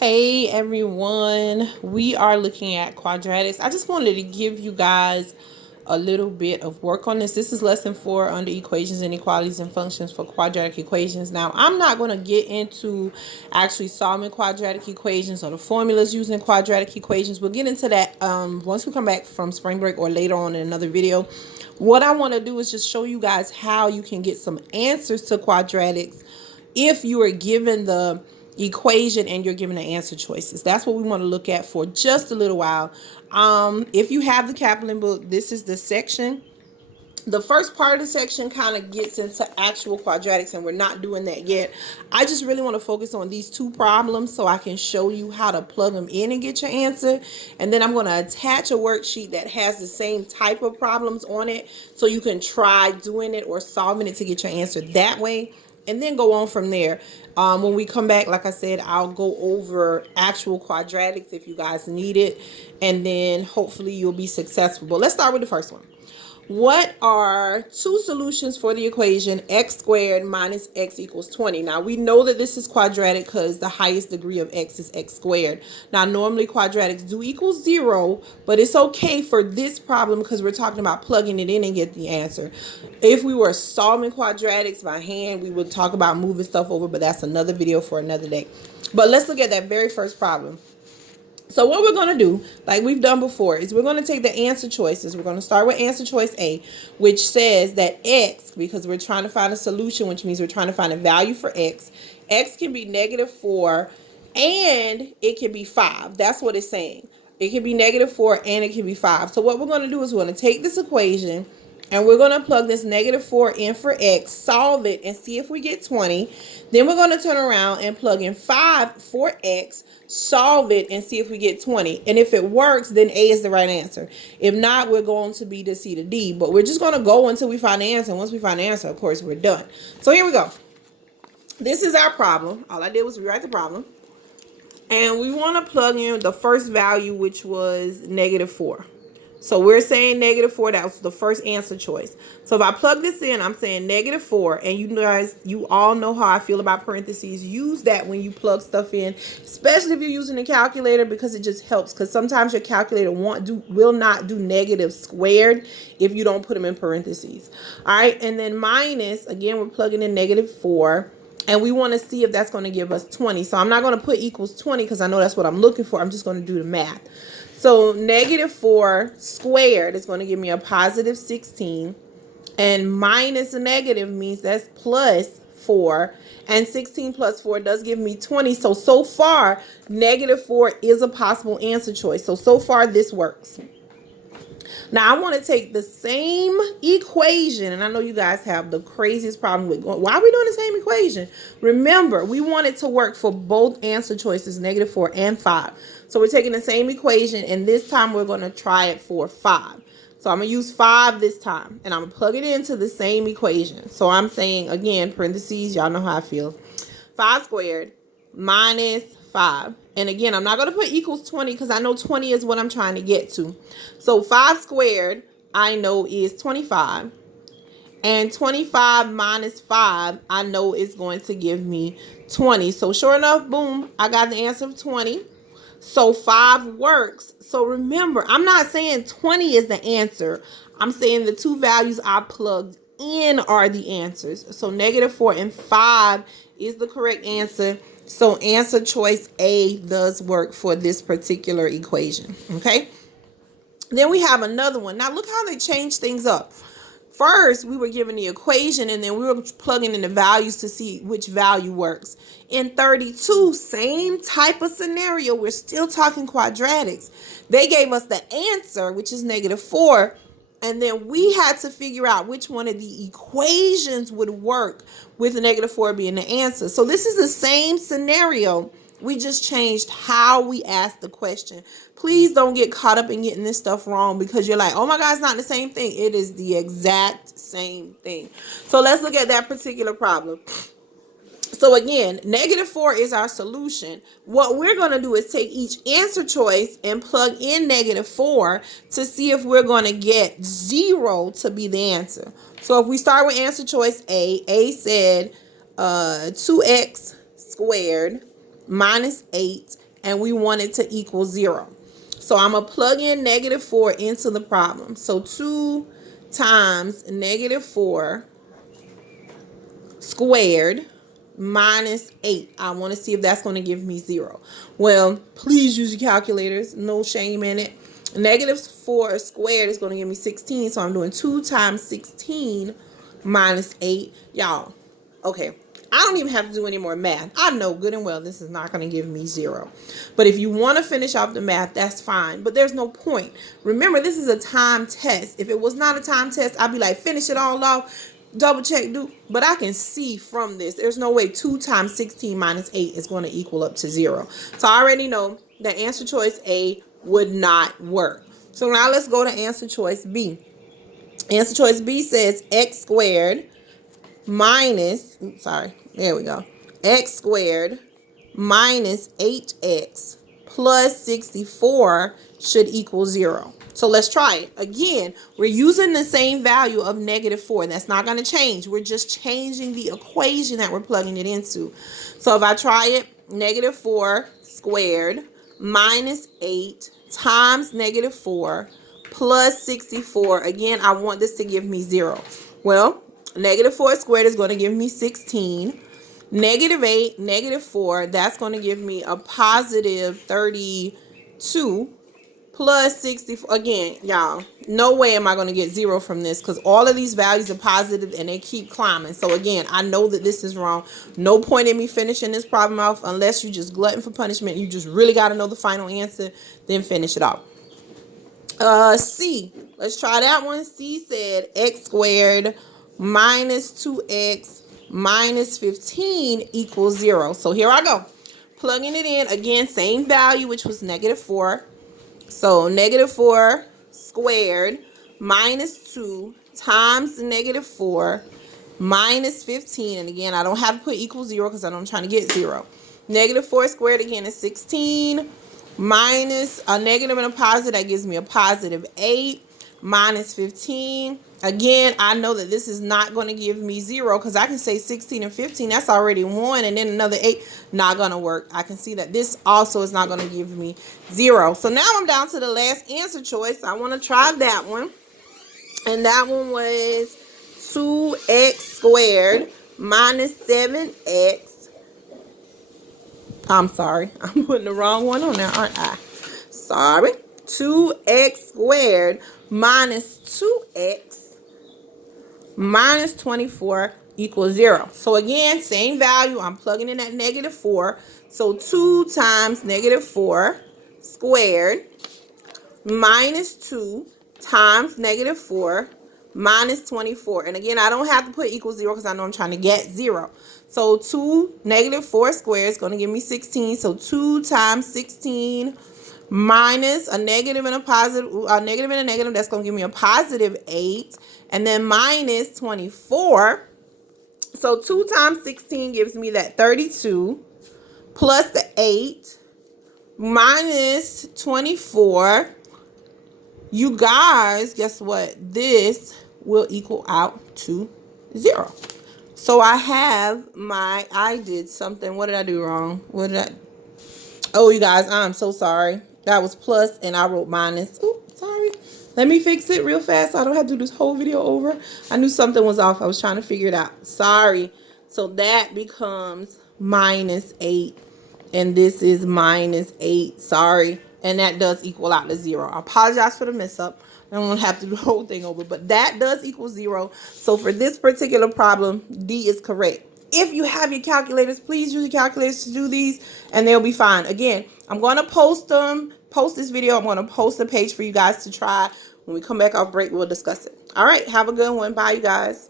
Hey everyone, we are looking at quadratics. I just wanted to give you guys a little bit of work on this. This is lesson 4 under equations, inequalities, and functions for quadratic equations. Now, I'm not going to get into actually solving quadratic equations or the formulas using quadratic equations. We'll get into that once we come back from spring break or later on in another video. What I want to do is just show you guys how you can get some answers to quadratics if you are given the equation and you're given the answer choices. That's what we want to look at for just a little while. If you have the Kaplan book, this is the section. The first part of the section kind of gets into actual quadratics, and we're not doing that yet. I just really want to focus on these two problems so I can show you how to plug them in and get your answer. And then I'm going to attach a worksheet that has the same type of problems on it so you can try doing it or solving it to get your answer that way, and then go on from there. When we come back, like I said, I'll go over actual quadratics if you guys need it, and then hopefully you'll be successful. But let's start with the first one. What are two solutions for the equation x squared minus x equals 20? Now, we know that this is quadratic because the highest degree of x is x squared. Now, normally quadratics do equal 0, but it's okay for this problem because we're talking about plugging it in and get the answer. If we were solving quadratics by hand, we would talk about moving stuff over, but that's another video for another day. But let's look at that very first problem. So what we're going to do, like we've done before, is we're going to take the answer choices. We're going to start with answer choice A, which says that x, because we're trying to find a solution, which means we're trying to find a value for x can be -4 and it can be 5. That's what it's saying. It can be -4 and it can be 5. So what we're going to do is we're going to take this equation and we're going to plug this -4 in for x, solve it, and see if we get 20. Then we're going to turn around and plug in 5 for x, solve it, and see if we get 20. And if it works, then A is the right answer. If not, we're going to be to C to D. But we're just going to go until we find the answer. And once we find the answer, of course, we're done. So here we go. This is our problem. All I did was rewrite the problem. And we want to plug in the first value, which was -4. So we're saying -4. That was the first answer choice. So if I plug this in, I'm saying -4. And you guys, you all know how I feel about parentheses. Use that when you plug stuff in, especially if you're using a calculator, because it just helps. Because sometimes your calculator will not do negative squared if you don't put them in parentheses. All right. And then minus, again, we're plugging in -4. And we want to see if that's going to give us 20. So I'm not going to put equals 20 because I know that's what I'm looking for. I'm just going to do the math. So -4 squared is going to give me a +16. And minus a negative means that's +4. And 16 plus 4 does give me 20. So far, -4 is a possible answer choice. So far, this works. Now, I want to take the same equation, and I know you guys have the craziest problem with going, why are we doing the same equation? Remember, we want it to work for both answer choices, -4 and 5. So we're taking the same equation, and this time we're going to try it for 5. So I'm going to use 5 this time, and I'm going to plug it into the same equation. So I'm saying, again, parentheses, y'all know how I feel. 5 squared minus 5. And again, I'm not going to put equals 20 because I know 20 is what I'm trying to get to. So 5 squared, I know, is 25. And 25 minus 5, I know is going to give me 20. So sure enough, boom, I got the answer of 20. So 5 works. So remember, I'm not saying 20 is the answer. I'm saying the two values I plugged in are the answers. So -4 and 5 is the correct answer. So answer choice A does work for this particular equation. Okay. Then we have another one. Now look how they changed things up. First, we were given the equation, and then we were plugging in the values to see which value works. In 32, same type of scenario. We're still talking quadratics. They gave us the answer, which is -4. And then we had to figure out which one of the equations would work with -4 being the answer. So this is the same scenario. We just changed how we asked the question. Please don't get caught up in getting this stuff wrong because you're like, oh my God, it's not the same thing. It is the exact same thing. So let's look at that particular problem. So again, -4 is our solution. What we're going to do is take each answer choice and plug in -4 to see if we're going to get 0 to be the answer. So if we start with answer choice A said 2x squared minus 8 and we want it to equal 0. So I'm going to plug in -4 into the problem. So 2 times -4 squared minus 8. I want to see if that's going to give me 0. Well, please use your calculators. No shame in it. -4 squared is going to give me 16. So I'm doing 2 times 16 minus 8. Y'all, okay. I don't even have to do any more math. I know good and well this is not going to give me 0. But if you want to finish off the math, that's fine. But there's no point. Remember, this is a time test. If it was not a time test, I'd be like, finish it all off, double check, do. But I can see from this, there's no way 2 times 16 minus 8 is going to equal up to 0. So I already know that answer choice A would not work. So now let's go to answer choice B. Answer choice B says x squared minus, there we go, x squared minus 8x plus 64 should equal 0. So let's try it. Again, we're using the same value of -4. That's not going to change. We're just changing the equation that we're plugging it into. So if I try it, -4 squared minus 8 times -4 plus 64. Again, I want this to give me 0. Well, -4 squared is going to give me 16. -8, -4, that's going to give me a positive 32 plus 64. Again, y'all, no way am I going to get 0 from this because all of these values are positive and they keep climbing. So again, I know that this is wrong. No point in me finishing this problem off unless you just glutton for punishment. You just really got to know the final answer, then finish it off. C. Let's try that one. C said x squared minus 2x minus 15 equals 0. So here I go. Plugging it in. Again, same value, which was -4. So -4 squared minus 2 times -4 minus 15. And again, I don't have to put equal 0 because I'm trying to get 0. -4 squared again is 16. Minus a negative and a positive, that gives me a positive 8 minus 15. Again, I know that this is not going to give me 0 because I can say 16 and 15. That's already 1, and then another 8. Not going to work. I can see that this also is not going to give me 0. So now I'm down to the last answer choice. I want to try that one. And that one was 2x squared minus 7x. I'm sorry. I'm putting the wrong one on there, aren't I? Sorry. 2x squared minus 2x minus 24 equals 0. So again, same value. I'm plugging in at -4. So 2 times -4 squared minus 2 times -4 minus 24. And again, I don't have to put equals 0 because I know I'm trying to get 0. So 2 -4 squared is going to give me 16. So 2 times 16 minus a negative and a positive, a negative and a negative, that's going to give me a positive 8. And then minus 24. So 2 times 16 gives me that 32 plus the 8 minus 24. You guys, guess what? This will equal out to 0. So I have I did something. What did I do wrong? Oh, you guys, I'm so sorry. That was plus and I wrote minus. Oh, sorry. Let me fix it real fast so I don't have to do this whole video over. I knew something was off. I was trying to figure it out. Sorry. So that becomes minus 8. And this is minus 8. Sorry. And that does equal out to 0. I apologize for the mess up. I don't have to do the whole thing over. But that does equal 0. So for this particular problem, D is correct. If you have your calculators, please use your calculators to do these, and they'll be fine. Again, I'm going to post this video. I'm going to post a page for you guys to try. When we come back off break, we'll discuss it. All right. Have a good one. Bye, you guys.